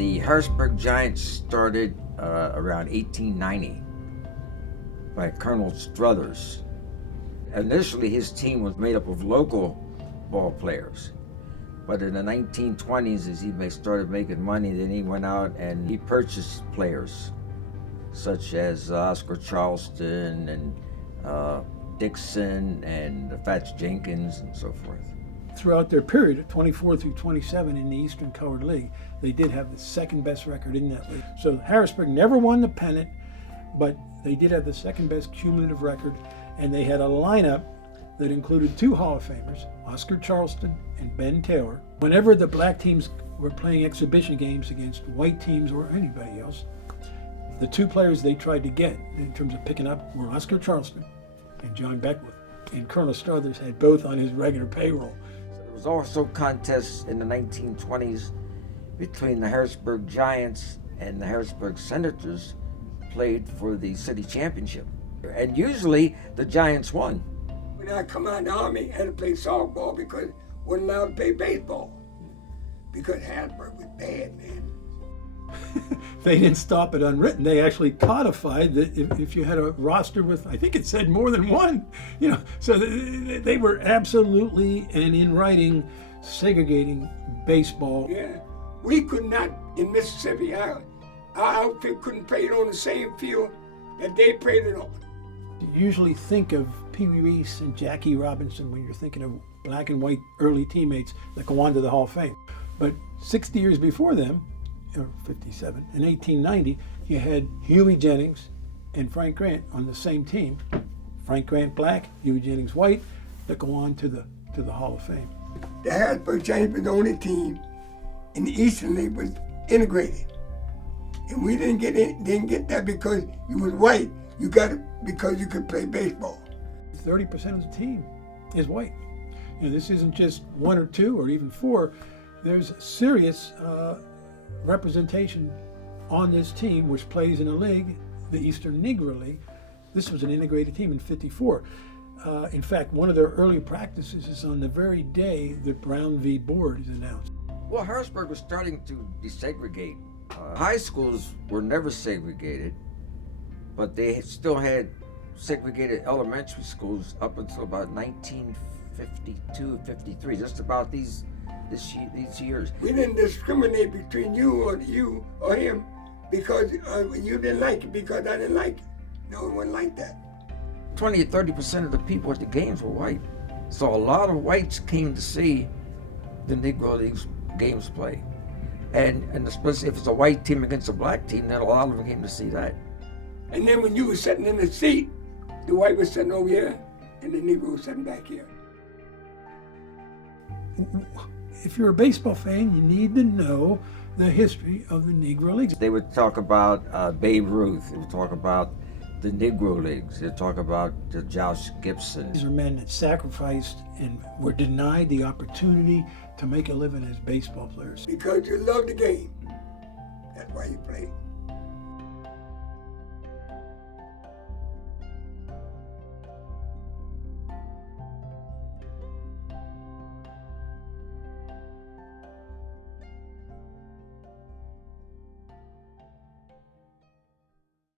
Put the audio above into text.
The Harrisburg Giants started around 1890 by Colonel Struthers. Initially, his team was made up of local ball players. But in the 1920s, as he started making money, then he went out and he purchased players such as Oscar Charleston and Dixon and Fats Jenkins and so forth. Throughout their period of 24 through 27 in the Eastern Colored League, they did have the second best record in that league. So Harrisburg never won the pennant, but they did have the second best cumulative record, and they had a lineup that included two Hall of Famers, Oscar Charleston and Ben Taylor. Whenever the black teams were playing exhibition games against white teams or anybody else, the two players they tried to get in terms of picking up were Oscar Charleston and John Beckwith. And Colonel Struthers had both on his regular payroll. There was also contests in the 1920s between the Harrisburg Giants and the Harrisburg Senators played for the city championship. And usually the Giants won. When I come out of the Army, I had to play softball because I wasn't allowed to play baseball. Because Harrisburg was bad, man. They didn't stop it unwritten. They actually codified that if you had a roster with, I think it said more than one, so they were absolutely and in writing segregating baseball. Yeah, we could not, in Mississippi, our outfit couldn't play it on the same field that they played it on. You usually think of Pee Wee Reese and Jackie Robinson when you're thinking of black and white early teammates that go on to the Hall of Fame. But 60 years before them, or 57, in 1890, you had Huey Jennings and Frank Grant on the same team. Frank Grant black, Huey Jennings white, that go on to the Hall of Fame. The Harrisburg Giants was the only team in the Eastern League was integrated. And we didn't get that because you was white. You got it because you could play baseball. 30% of the team is white. This isn't just one or two or even four. There's serious representation on this team, which plays in a league, the Eastern Negro League. This was an integrated team in '54. In fact, one of their early practices is on the very day that Brown v. Board is announced. Well, Harrisburg was starting to desegregate. High schools were never segregated, but they still had segregated elementary schools up until about 1952, 53, just about these years. We didn't discriminate between you or him because you didn't like it because I didn't like it. No, it wasn't like that. 20 to 30% of the people at the games were white. So a lot of whites came to see the Negro League games play. And especially if it's a white team against a black team, then a lot of them came to see that. And then when you were sitting in the seat, the white was sitting over here and the Negro was sitting back here. If you're a baseball fan, you need to know the history of the Negro Leagues. They would talk about Babe Ruth. They would talk about the Negro Leagues. They'd talk about Josh Gibson. These are men that sacrificed and were denied the opportunity to make a living as baseball players. Because you love the game. That's why you play.